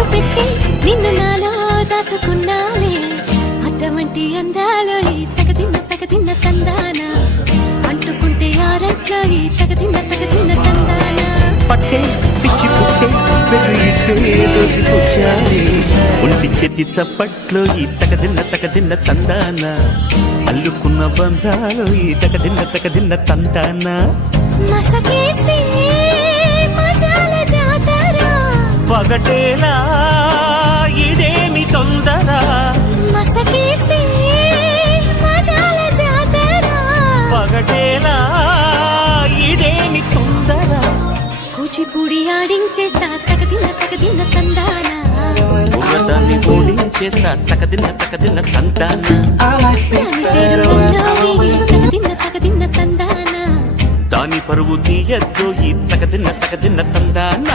కన్ను పెట్టి నిన్ను నాలో దాచుకున్నానే అద్దమంటి అందాలో ఈ తగదిన్న తందాన అంటుకుంటే ఆరట్లో ఈ తగదిన్న తందాన పట్టే పిచ్చి పుట్టే వెర్రిట్టే దోసిపుచ్చాలి ఒంటి చేతి చప్పట్లో ఈ తగదిన్న తందాన అల్లుకున్న బంధాలు ఈ తగదిన్న తందాన మసకేస్తే మజాల జాతర పగటేలా ఇదేమి తొందర మసకేస్తే మజాల జాతర పగటేలా ఇదేమి తొందర కూచిపూడి ఆడించేస్తా తగదిన్న తందాన బుర్రదాన్ని ఓడించేస్తా తగదిన్న తందాన దాని పేరు ఎన్నోవి తగదిన్న తందాన దాని పరువు తీయద్దు ఈ తగదిన్న తందాన